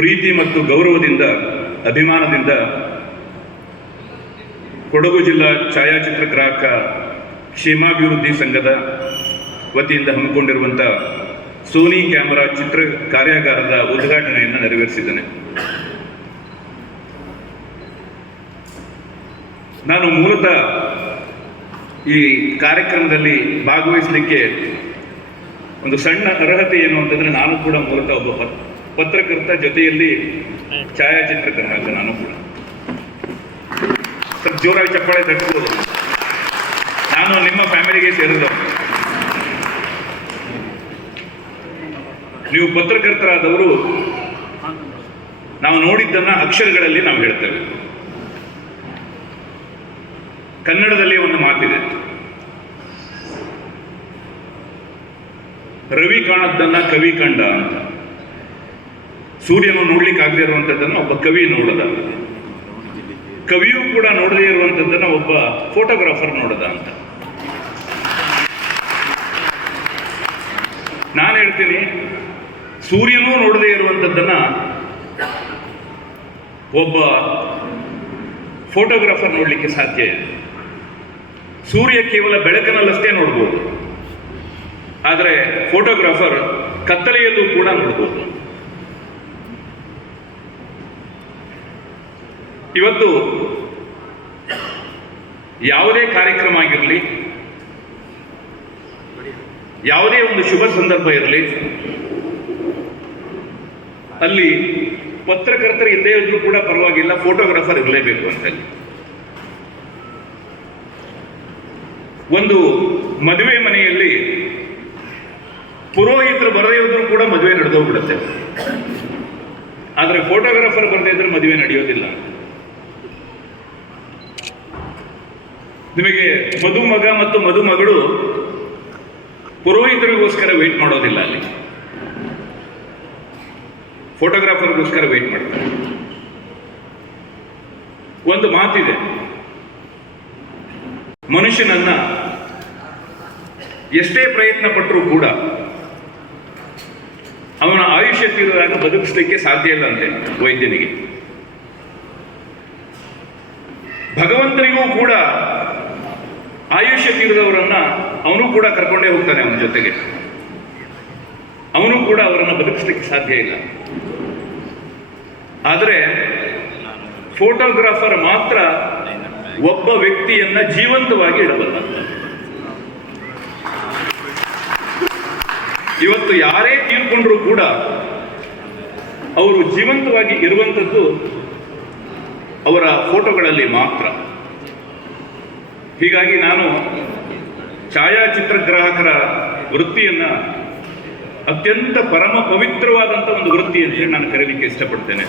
ಪ್ರೀತಿ ಮತ್ತು ಗೌರವದಿಂದ, ಅಭಿಮಾನದಿಂದ ಕೊಡಗು ಜಿಲ್ಲಾ ಛಾಯಾಚಿತ್ರಗ್ರಾಹಕ ಕ್ಷೇಮಾಭಿವೃದ್ಧಿ ಸಂಘದ ವತಿಯಿಂದ ಹಮ್ಮಿಕೊಂಡಿರುವಂಥ ಸೋನಿ ಕ್ಯಾಮರಾ ಚಿತ್ರ ಕಾರ್ಯಾಗಾರದ ಉದ್ಘಾಟನೆಯನ್ನು ನೆರವೇರಿಸಿದ್ದೇನೆ. ನಾನು ಮೂಲತಃ ಈ ಕಾರ್ಯಕ್ರಮದಲ್ಲಿ ಭಾಗವಹಿಸಲಿಕ್ಕೆ ಒಂದು ಸಣ್ಣ ಅರ್ಹತೆ ಏನು ಅಂತಂದರೆ, ನಾನು ಕೂಡ ಮೂಲತಃ ಒಬ್ಬ ಪತ್ರಕರ್ತ, ಜೊತೆಯಲ್ಲಿ ಛಾಯಾಚಿತ್ರಗ್ರಾಹಕ. ನಾನು ಕೂಡ ಸ್ವಲ್ಪ ಜೋರಾಗಿ ಚಪ್ಪಾಳೆ ತಟ್ಟಿಸೋದು. ನಾನು ನಿಮ್ಮ ಫ್ಯಾಮಿಲಿಗೆ ಸೇರಿದವರು. ನೀವು ಪತ್ರಕರ್ತರಾದವರು ನಾವು ನೋಡಿದ್ದನ್ನ ಅಕ್ಷರಗಳಲ್ಲಿ ನಾವು ಹೇಳ್ತೇವೆ. ಕನ್ನಡದಲ್ಲಿ ಒಂದು ಮಾತಿದೆ, ರವಿ ಕಾಣದ್ದನ್ನ ಕವಿ ಕಂಡ ಅಂತ. ಸೂರ್ಯನು ನೋಡ್ಲಿಕ್ಕೆ ಆಗದೆ ಇರುವಂಥದ್ದನ್ನು ಒಬ್ಬ ಕವಿ ನೋಡದ, ಕವಿಯೂ ಕೂಡ ನೋಡದೇ ಇರುವಂಥದ್ದನ್ನು ಒಬ್ಬ ಫೋಟೋಗ್ರಾಫರ್ ನೋಡದ ಅಂತ. ನಾನು ಹೇಳ್ತೀನಿ, ಸೂರ್ಯನೂ ನೋಡದೇ ಇರುವಂಥದ್ದನ್ನ ಒಬ್ಬ ಫೋಟೋಗ್ರಾಫರ್ ನೋಡಲಿಕ್ಕೆ ಸಾಧ್ಯ ಇದೆ. ಸೂರ್ಯ ಕೇವಲ ಬೆಳಕಿನಲ್ಲಷ್ಟೇ ನೋಡ್ಬೋದು, ಆದರೆ ಫೋಟೋಗ್ರಾಫರ್ ಕತ್ತಲೆಯಲ್ಲೂ ಕೂಡ ನೋಡ್ಬೋದು. ಇವತ್ತು ಯಾವುದೇ ಕಾರ್ಯಕ್ರಮ ಆಗಿರಲಿ, ಯಾವುದೇ ಒಂದು ಶುಭ ಸಂದರ್ಭ ಇರಲಿ, ಅಲ್ಲಿ ಪತ್ರಕರ್ತರು ಇಲ್ಲದೇ ಇದ್ರೂ ಕೂಡ ಪರವಾಗಿಲ್ಲ, ಫೋಟೋಗ್ರಾಫರ್ ಇರಲೇಬೇಕು ಅಂತ. ಒಂದು ಮದುವೆ ಮನೆಯಲ್ಲಿ ಪುರೋಹಿತರು ಬರದೇ ಇದ್ರೂ ಕೂಡ ಮದುವೆ ನಡೆದೋಗ್ಬಿಡುತ್ತೆ, ಆದರೆ ಫೋಟೋಗ್ರಾಫರ್ ಬರದೇ ಇದ್ರೆ ಮದುವೆ ನಡೆಯೋದಿಲ್ಲ. ನಿಮಗೆ ಮದುಮಗ ಮತ್ತು ಮದುಮಗಳು ಪುರೋಹಿತರಿಗೋಸ್ಕರ ವೇಟ್ ಮಾಡೋದಿಲ್ಲ, ಅಲ್ಲಿ ಫೋಟೋಗ್ರಾಫರ್ಗೋಸ್ಕರ ವೇಟ್ ಮಾಡ್ತಾರೆ. ಒಂದು ಮಾತಿದೆ, ಮನುಷ್ಯನನ್ನ ಎಷ್ಟೇ ಪ್ರಯತ್ನ ಪಟ್ಟರೂ ಕೂಡ ಅವನ ಆಯುಷ್ಯ ತೀರಿದಾಗ ಬದುಕಿಸ್ಲಿಕ್ಕೆ ಸಾಧ್ಯ ಇಲ್ಲ ಅಂತೆ ವೈದ್ಯನಿಗೆ. ಭಗವಂತನಿಗೂ ಕೂಡ ಆಯುಷ್ಯ ತೀರಿದವರನ್ನ ಅವನು ಕೂಡ ಕರ್ಕೊಂಡೇ ಹೋಗ್ತಾನೆ ಅವನ ಜೊತೆಗೆ. ಅವನು ಕೂಡ ಅವರನ್ನು ಬದುಕಿಸ್ಲಿಕ್ಕೆ ಸಾಧ್ಯ ಇಲ್ಲ. ಆದರೆ ಫೋಟೋಗ್ರಾಫರ್ ಮಾತ್ರ ಒಬ್ಬ ವ್ಯಕ್ತಿಯನ್ನ ಜೀವಂತವಾಗಿ ಇಡಬಲ್ಲ. ಇವತ್ತು ಯಾರೇ ತೀರ್ಕೊಂಡ್ರೂ ಕೂಡ ಅವರು ಜೀವಂತವಾಗಿ ಇರುವಂಥದ್ದು ಅವರ ಫೋಟೋಗಳಲ್ಲಿ ಮಾತ್ರ. ಹೀಗಾಗಿ ನಾನು ಛಾಯಾಚಿತ್ರಗ್ರಾಹಕರ ವೃತ್ತಿಯನ್ನ ಅತ್ಯಂತ ಪರಮ ಪವಿತ್ರವಾದಂಥ ಒಂದು ವೃತ್ತಿ ಅಂತ ನಾನು ಕರೀಲಿಕ್ಕೆ ಇಷ್ಟಪಡ್ತೇನೆ.